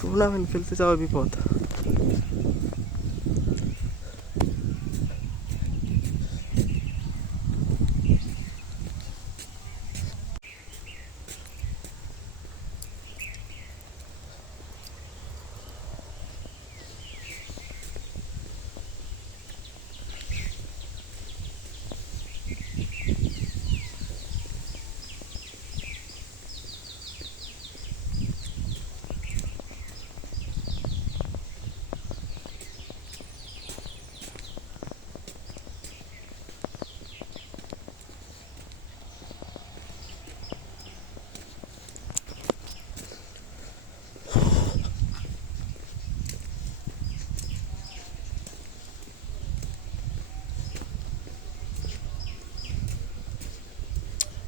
Tournament খেলতে যাওয়া বিপদ।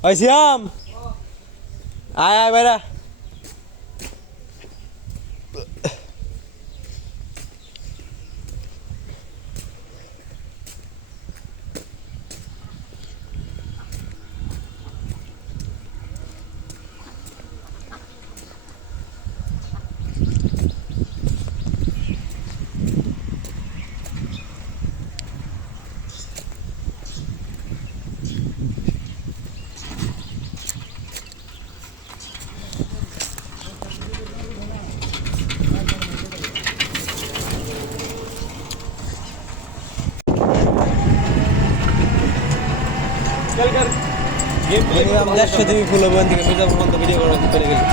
ওই শ্যাম, আয় আয় বাইরা। দেড়শো তুমি ফুল ওখান থেকে মির্জাপুর পর্যন্ত ভিডিও করে গেলি।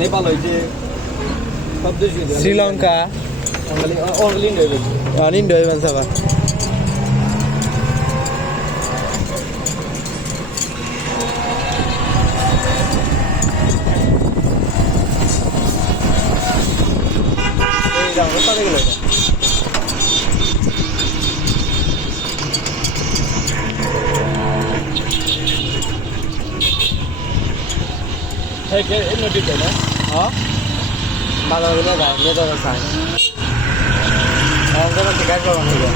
নেপাল হয়েছে, সব দেশ শ্রীলঙ্কা, ইন্ডিয়া হয়ে যাবা। নদীতে না বাজারগুলো গায়ে তো খায় গাছ পাবো না।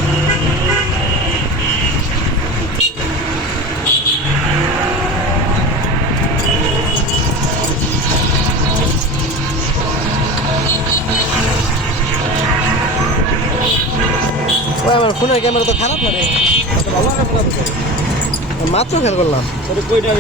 আমার ফোনের ক্যামেরা তো খারাপ না রে, ভালো মাত্র খেয়াল করলাম। কইটা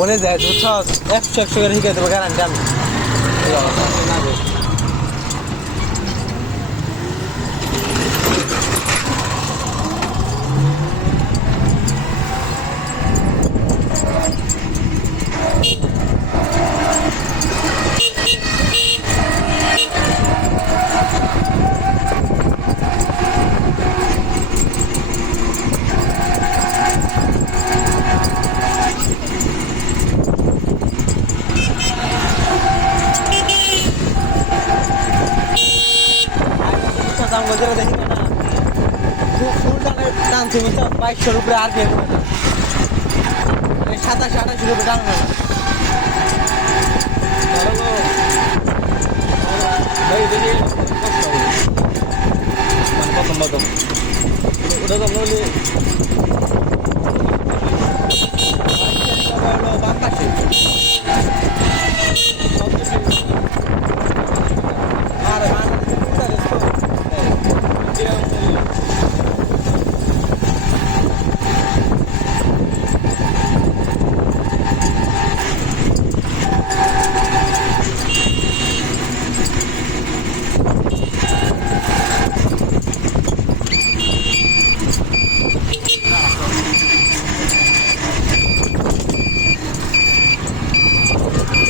ওনে যায় বুঝছস, 100 করে শিখাই দেবো গ্যারান্টি আমি। করছি বুঝছো 2200 উপরে আর কেউ 27-28 উপরে জানো না ভাই দেখি প্রথম ওটা তো নইলে বাঁকাছে আরে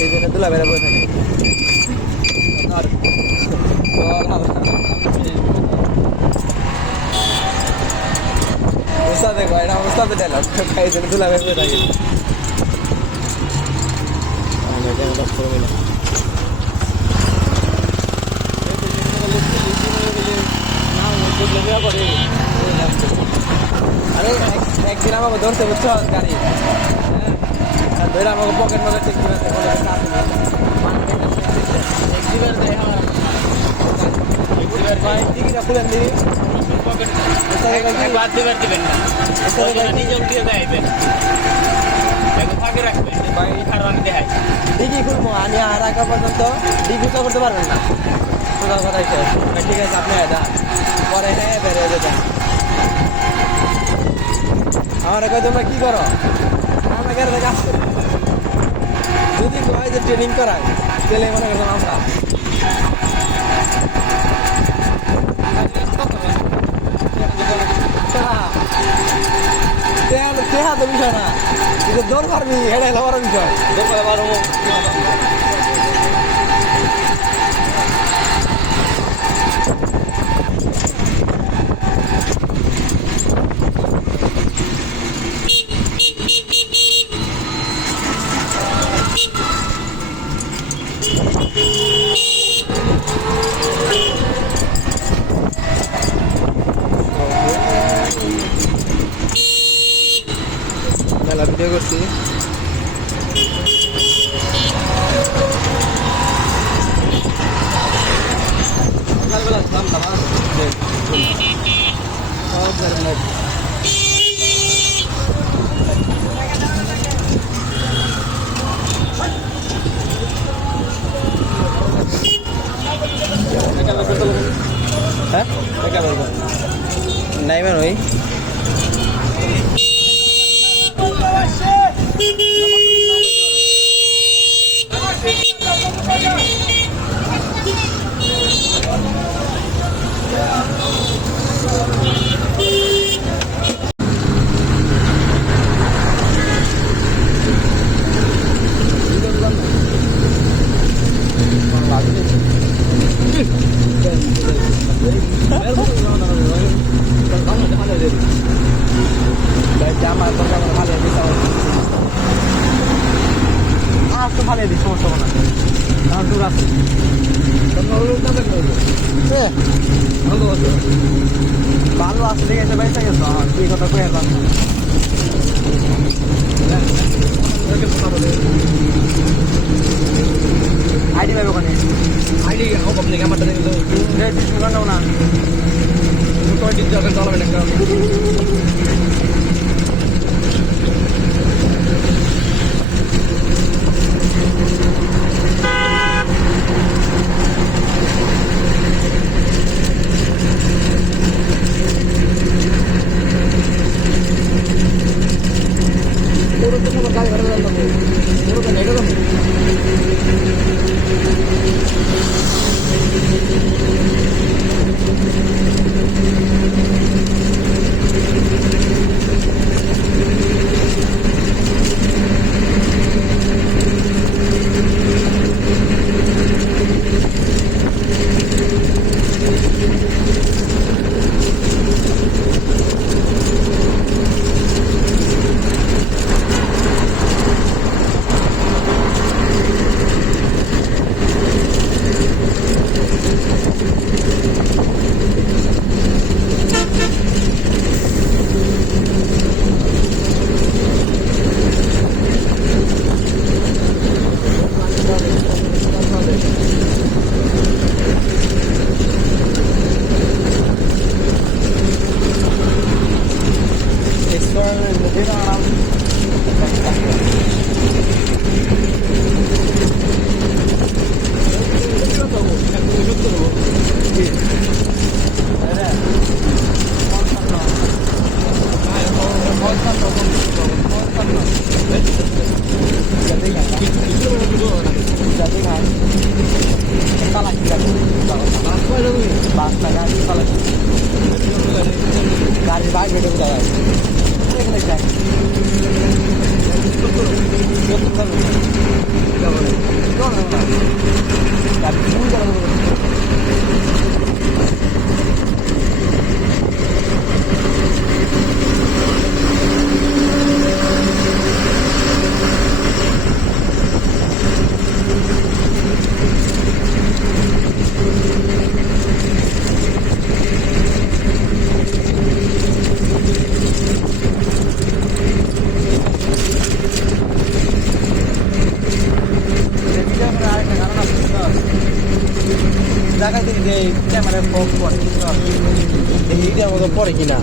এই জন্য তুলা বেড়া বসে থাকে আর উস্তাদ দেখো এটা উস্তাদের ডায়লগ এই জন্য তুলা বেড়া বসে থাকে আরে একদিন আমাকে ধরতে বুঝছো গাড়ি ধরে আমাকে পকেট মধ্যে ঠিক টিকিটা খুলেন দিবি ডিগি খুলবো আমি আর আগে পর্যন্ত ডিগি তো করতে পারবেন না সোজা কথাই ঠিক আছে আপনি এটা পরে হ্যাঁ বের হয়ে যেতেন আমার কই তোমরা কি করো আমাকে কাজ করি যদি কয় যে ট্রেনিং করায় তাহলে মনে করলাম আমরা তেহা তো বিষয় না কিন্তু দৌড় পারবি এটা হলো বড় বিষয় দৌড় পারে পারবো মেলা ভিডিও করছি সকালবেলা আসলাম হ্যাঁ নাই মানে ওই জামা দরকার ভালো তো ভালো দিই সমস্যা না আমার দূর আছে ভালো আছে ঠিক আছে বাইসা গেছো তুই কথা কয়ে আসলাম আইডি পাবে ওখানে আইডি আপনি ক্যামেরাটা দেখে রেজিস্ট্রেশন নাও না কয়টি জায়গায় চালাবেন একটা গাড়ি ভাড়া লাগবে জায়গায় দেখি যে ক্যামেরা ফোক পড়ে এইটার মতো পড়ে কিনা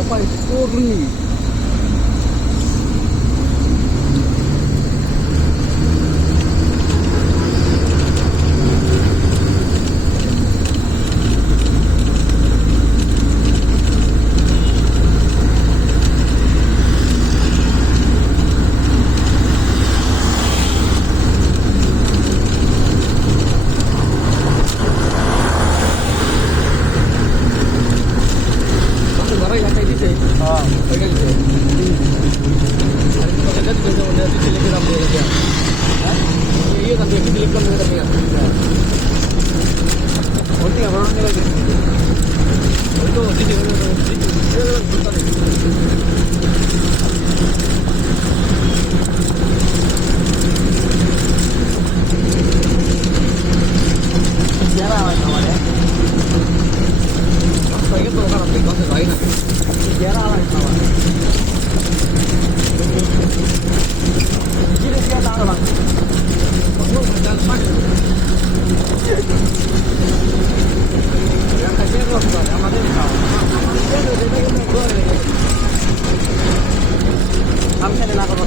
Apa itu nih? Barang yang kayak gitu. Kayak gitu. Hari itu pakai gas bisa mana di telegram dia dia. Iya kan di telegram dia dia. Oke, orang ni lagi. Itu di Siapa namanya? Saya tu kan aplikasi lain. Sejarah lah sama. Jadi dia tahu lah. Kamu jalan mana? Yang kecil tu apa? Yang mana ni tahu? Dia tu dia tu boleh. Kamu ni nak apa?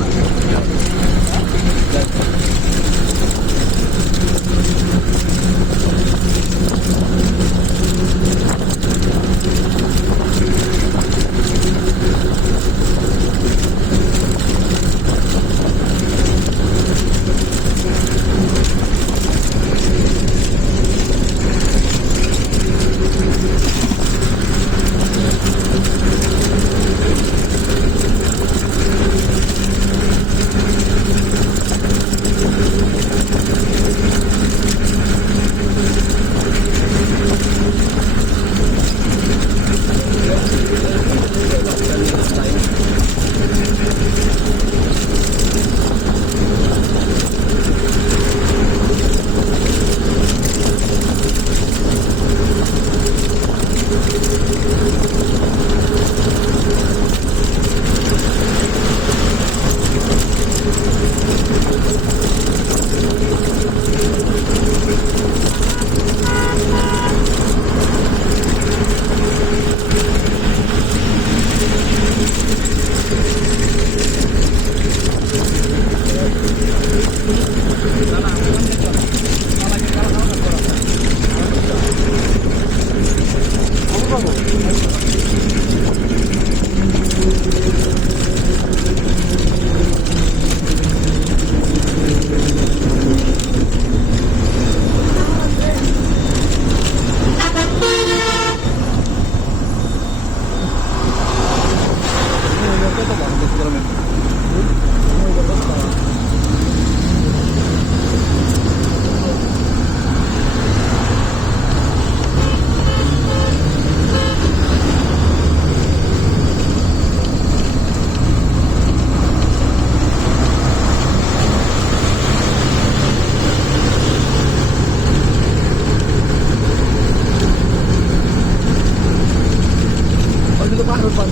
Itu Pak Rufan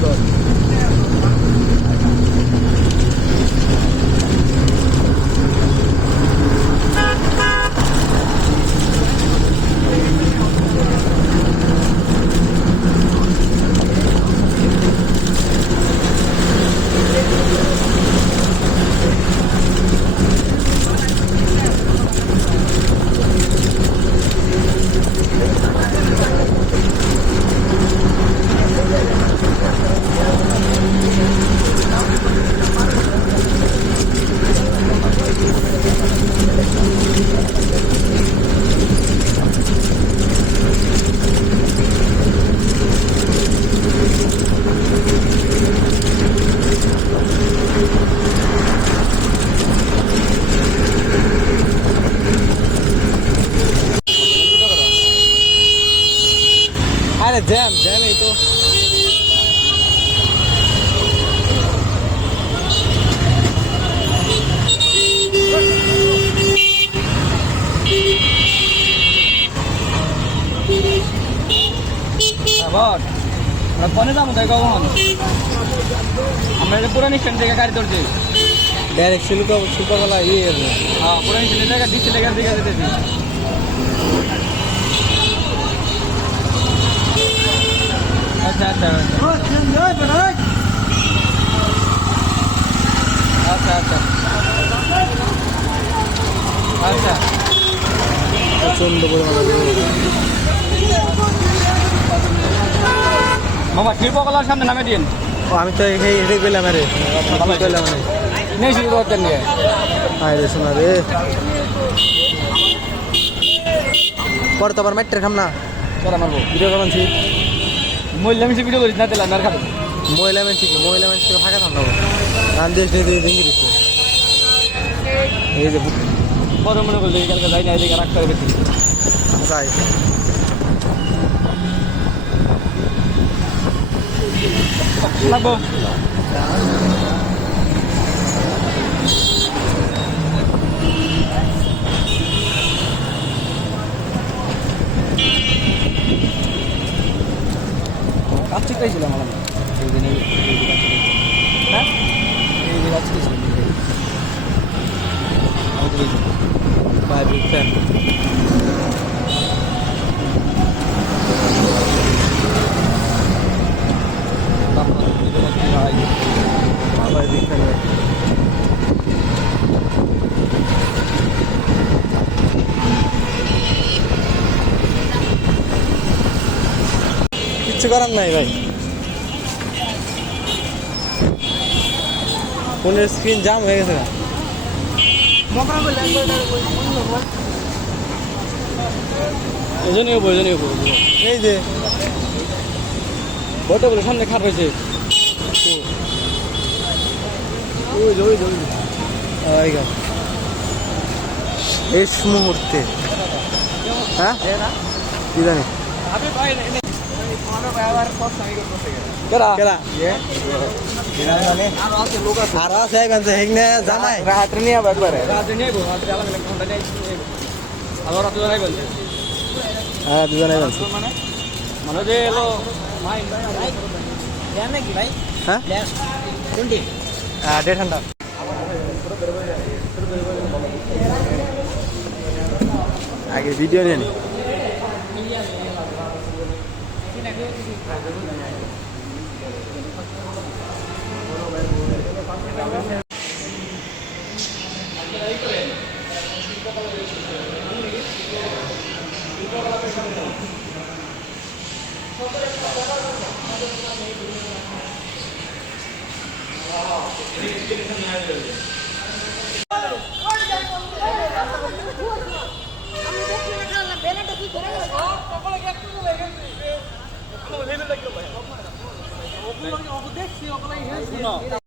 ওখানে যাবো তাই কখন আমরা যে পুরানি stand থেকে গাড়ি ধরছি direct শিল্পকলা হ্যাঁ পুরানি স্ট্যান্ড থেকে ডিসি লেগার দিকে যেতেছি আচ্ছা আচ্ছা আচ্ছা আচ্ছা আচ্ছা প্রচন্ড পরিমাণে মামা শিল্পকলার সামনে নামে দিন আমি তো হেঁটে পেলাম রে পেলাম নেই শুরু করতেন নিয়ে হায় রে শোনা রে পরে তো আবার মাইটের খাম না তোরা মারবো ভিডিও করছি মহিলা মিশে ভিডিও করিস না তেলাম আর খাবো মহিলা মানুষকে ফাঁকা থাম নেবো গান দেশ নিয়ে ভেঙে দিচ্ছে এই যে পরে মনে করলো কালকে যাই না এদিকে রাখতে হবে যাই লাগবো কাজ ঠিকটাই ছিলাম আমার হ্যাঁ এই যে কাজ ছিল বাই বিগ ফ্যান বাই বিগ ফ্যান কিচ্ছু করার নাই ভাই ফোনের স্ক্রিন জাম হয়ে গেছে ওজনীয় এই যে বইটা বলে সামনে খাট রয়েছে শেষ মুহূর্তে হ্যাঁ কি জানি কেরা কেলা আর আছে হেগনে জামাই রাত্রে নিয়ে আবার একবারে রাত্রে নিয়ে আইবো রাত্রে আলাদা আলাদা ঘন্টা নিয়ে আবার রাত্রে জানাই বলছে হ্যাঁ দুজনে বলছি মানে মানে যে এলো মাই নাকি ভাই হ্যাঁ কোনটি 150 আগে ভিডিও নিয়ে নি দেখছি ওগুলাই